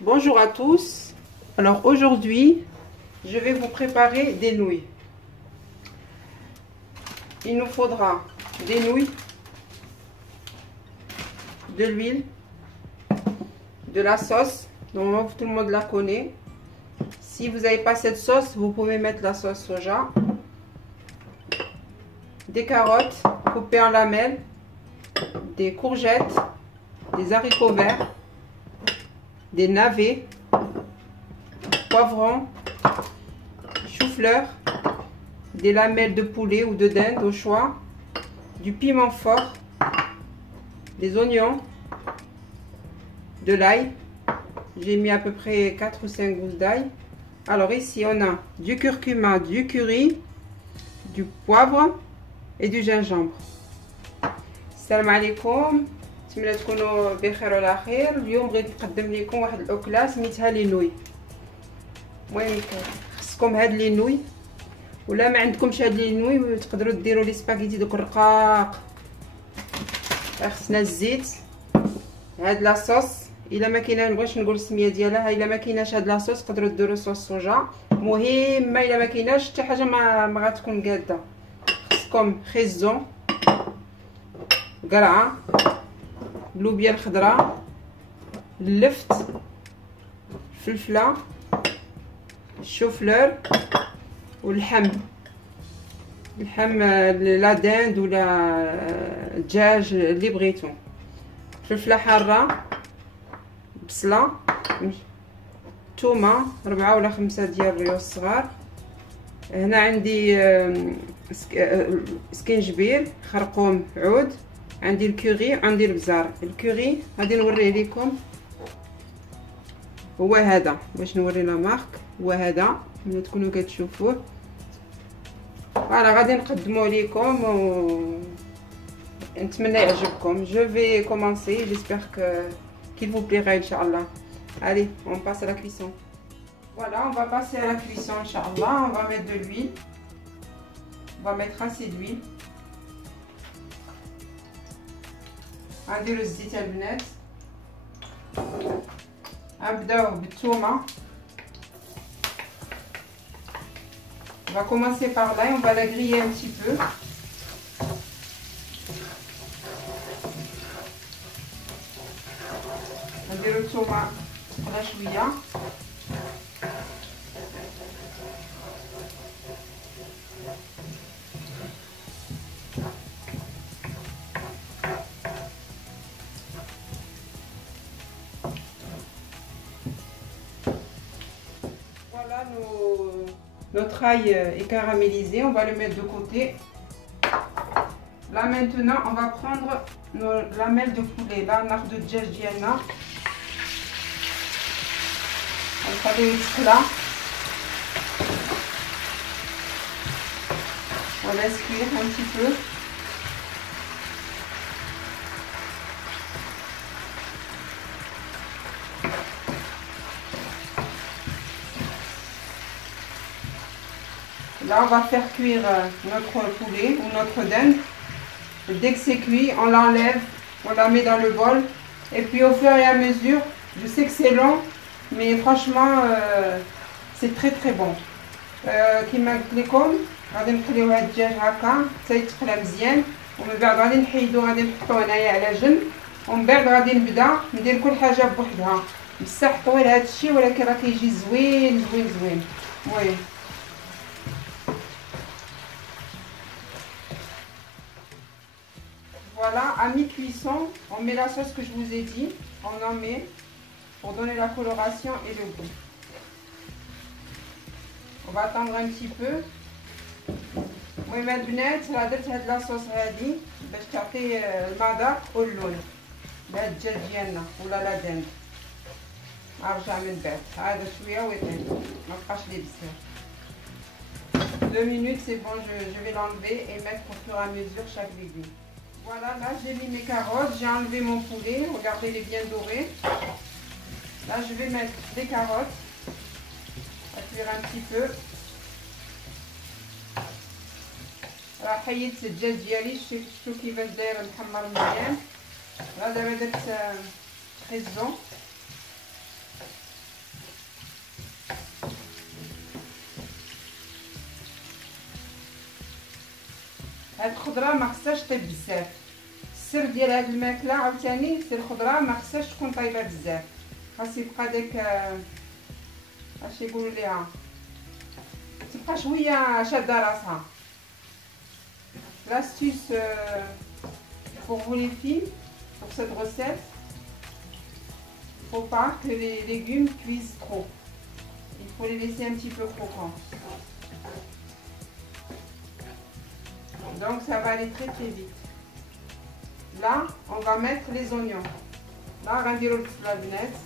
Bonjour à tous. Alors aujourd'hui, je vais vous préparer des nouilles. Il nous faudra des nouilles, de l'huile, de la sauce. Donc tout le monde la connaît. Si vous n'avez pas cette sauce, vous pouvez mettre la sauce soja. Des carottes coupées en lamelles, des courgettes, des haricots verts, des navets, poivrons, chou-fleur, des lamelles de poulet ou de dinde au choix, du piment fort, des oignons, de l'ail. J'ai mis à peu près 4 ou 5 gousses d'ail. Alors ici on a du curcuma, du curry, du poivre et du gingembre. Salam alaikum. نتمنى تكونوا بخير وعلى خير. اليوم بغيت نقدم لكم واحد الاكله سميتها لي نوي. المهم خصكم هاد لي نوي، ولا ما عندكمش هاد لي نوي تقدروا ديروا لي سباغيتي دوك الرقاق. خصنا الزيت، هاد لاصوص الا ما كاينه، مبغيتش نقول السميه ديالها، الا ما كايناش هاد لاصوص تقدروا ديروا صوص صوجا. مهمه الا ما كايناش حتى حاجه ما غتكون قاده. خصكم خيزون، قرعه، اللوبيا الخضراء، اللفت، الفلفله، الشوفلور واللحم. اللحم لا داند ولا الدجاج اللي بغيتو. فلفله حاره، بصله، ثومه 4 ولا 5 ديال الريوس صغار. هنا عندي سكينجبير، خرقوم، عود. عندي الكوري، عندي البزار. الكوري غادي نوريه لكم، هو هذا باش نوري لا مارك. هو هذا ملي تكونوا كتشوفوه. فوالا غادي نقدموه لكم و نتمنى يعجبكم. جو في كومونسي، جيسبر qu'il vous plaira inchallah. Allez, on passe à la cuisson. Voilà, on va passer à la cuisson inchallah. On va mettre de l'huile. On va mettre assez d'huile. غنديرو الزيت البنات. نبداو بالثومه. On va commencer par là et on va la griller un petit peu. نديرو الثومه على شويه. Voilà, notre ail est caramélisé, on va le mettre de côté. Là maintenant, on va prendre nos lamelles de poulet. Là, on a de djaj diana. On va faire là. On laisse cuire un petit peu. Là, on va faire cuire notre poulet ou notre dinde. Dès que c'est cuit, on l'enlève, on la met dans le bol. Et puis au fur et à mesure, je sais que c'est long, mais franchement, c'est très très bon. كيما قلت لكم غادي نخليو هاد الدجاج هكا حتى يتقلى مزيان، ومن بعد غادي نحيدو، غادي نحطوه هنايا على جنب، ومن بعد غادي نبدا ندير كل حاجه بوحدها. بصح طويل هاد الشيء، ولكن راه كيجي زوين زوين زوين. المهم voilà, à mi-cuisson, on met la sauce que je vous ai dit, on en met pour donner la coloration et le goût. On va attendre un petit peu. المهم البنات راه درت هاد لاصوص هادي باش تعطي المذاق واللون لهاد الدجاج ديالنا ولا لا دند. نرجع من بعد هذا شويه ويطيب، ما بقاش لي بزاف. 2 minutes c'est bon, je vais l'enlever et mettre au fur et à mesure chaque légume. Voilà, là j'ai mis mes carottes, j'ai enlevé mon poulet, regardez, il est bien doré. Là je vais mettre des carottes, à cuire un petit peu. راه حيدت الدجاج ديالي، شفتو كيفاش داير محمر مزيان. دابا درت خيزون، هاد الخضره ما خصهاش طيب بزاف. السر ديال هاد الماكله عاوتاني في الخضره ما خصهاش تكون طايبه بزاف، خاص يبقى داك اش يقولوا ليها، تبقى شويه شاده راسها. L'astuce pour vous les filles, pour cette recette, il faut pas que les légumes cuisent trop. Il faut les laisser un petit peu croquants. Donc ça va aller très très vite. Là, on va mettre les oignons. Là, on va dire la vinaigrette.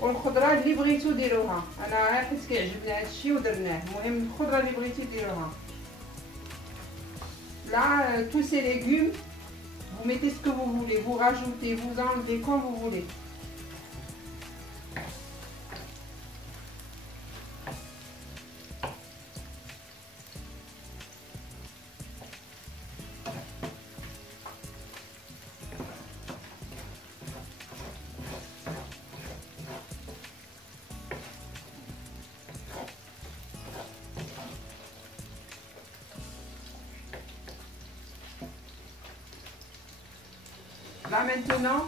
والخضره اللي بغيتو ديروها، انا غير حيت كيعجبني هادشي ودرناه. المهم الخضره اللي بغيتي ديروها. Là, tous ces légumes, vous mettez ce que vous voulez, vous rajoutez, vous enlevez comme vous voulez. Là maintenant,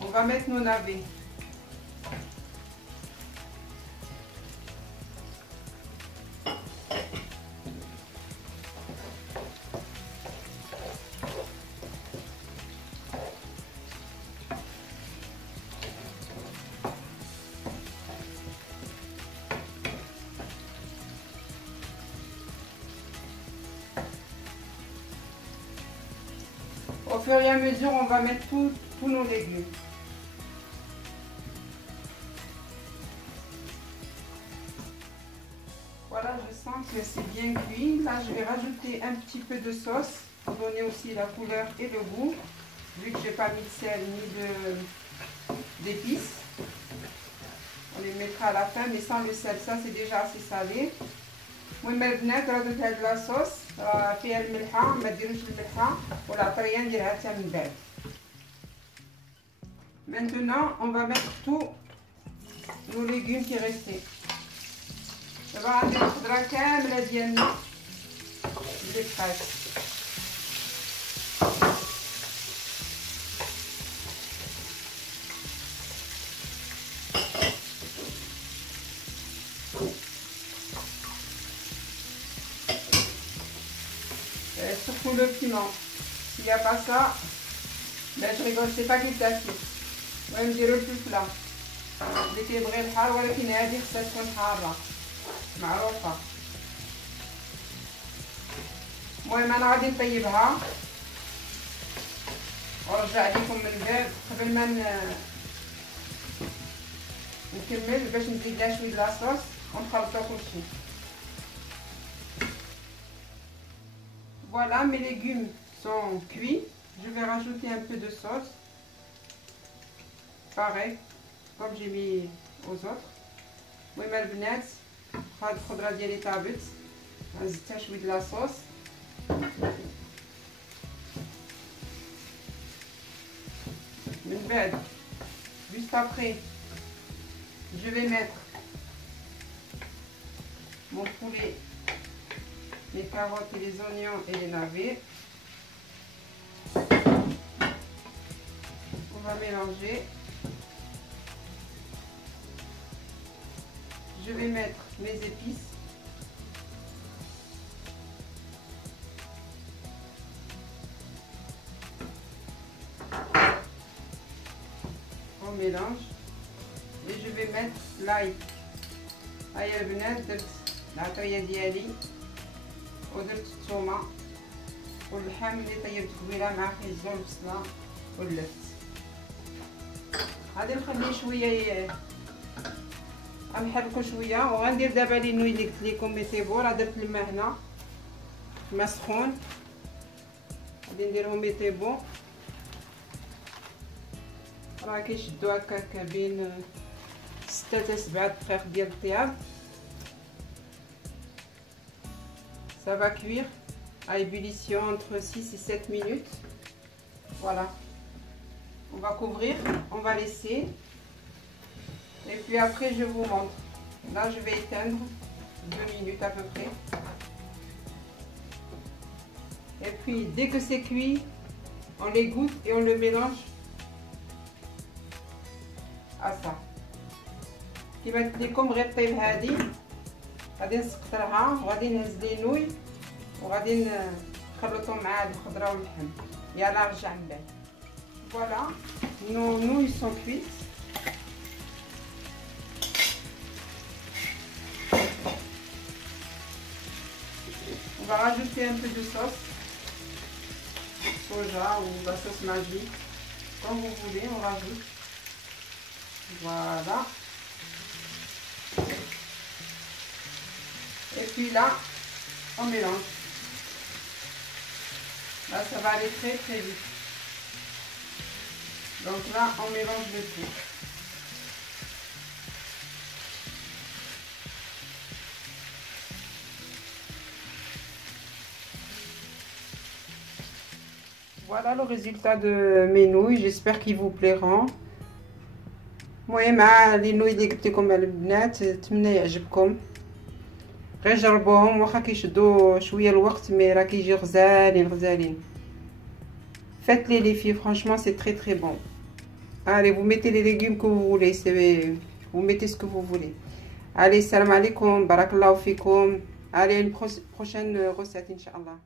on va mettre nos navets. Au fur et à mesure, on va mettre tous nos légumes. Voilà, je sens que c'est bien cuit. Là, je vais rajouter un petit peu de sauce pour donner aussi la couleur et le goût. Vu que je n'ai pas mis de sel ni d'épices. On les mettra à la fin, mais sans le sel. Ça, c'est déjà assez salé. المهم البنات راه درت هاد لاصوص راه فيها الملحه، ما ديروش الملحه والعطريه نديرها حتى من بعد. Maintenant on va mettre tous nos légumes qui restaient. دابا غندير الخضره كامله ديالنا اللي بقات. Surtout le piment. S'il n'y a pas ça, ben je rigole, c'est pas qu'il t'assied. المهم نديرو الفلفله اللي كيبغي الحار، ولكن هذه خصها تكون حاره معروفه. المهم انا غادي نطيبها ونرجع لكم من بعد قبل ما نكمل باش نزيد لها شويه لاصوص ونخلطو كلشي. Voilà, mes légumes sont cuits. Je vais rajouter un peu de sauce. Pareil, comme j'ai mis aux autres. المهم البنات هاد الخضره ديالي طابت، زدتها شويه د لاصوص. من بعد juste après je vais mettre mon poulet, les carottes et les oignons et les navets. On va mélanger. Je vais mettre mes épices. On mélange. Et je vais mettre l'ail. هيا البنات درت العطريه ديالي ودرت الثومه واللحم اللي طيبت قبيله مع خيزو والبصله واللفت. غادي نخليه شويه غنحركو شويه وغندير دابا لي نوي اللي قلت لكم ميتيبو. راه درت الماء هنا الماء سخون، غادي نديرهم ميتيبو. راه كيشدو هكاك بين 6 حتى 7 دقائق ديال الطياب. Ça va cuire à ébullition entre 6 et 7 minutes. Voilà. On va couvrir, on va laisser. Et puis après je vous montre. Là, je vais éteindre 2 minutes à peu près. Et puis, dès que c'est cuit, on les goûte et on le mélange à ça. كيما قلت لكم غير طيب هذه غادي نسقطرها وغادي نهز لي نوي وغادي نخلطهم مع هاد الخضره واللحم. يلا نرجع من بعد. Voilà, nos nouilles sont cuites. On va rajouter un peu de sauce soja ou la sauce magique, comme vous voulez, on rajoute. Voilà. Et puis là, on mélange. Là, ça va aller très très vite. Donc là, on mélange le tout. Voilà le résultat de mes nouilles, j'espère qu'ils vous plairont. المهم مع لي نوي اللي قلت لكم على البنات نتمنى يعجبكم. غير جربوهم واخا كيشدوا شويه الوقت مي راه كيجيو غزالين غزالين. Faites les filles, franchement c'est très très bon. Allez, vous mettez les légumes que vous voulez, vous mettez ce que vous voulez. Allez, salam alaikum, barakallahu fikum. Allez, une prochaine recette, Inch'Allah.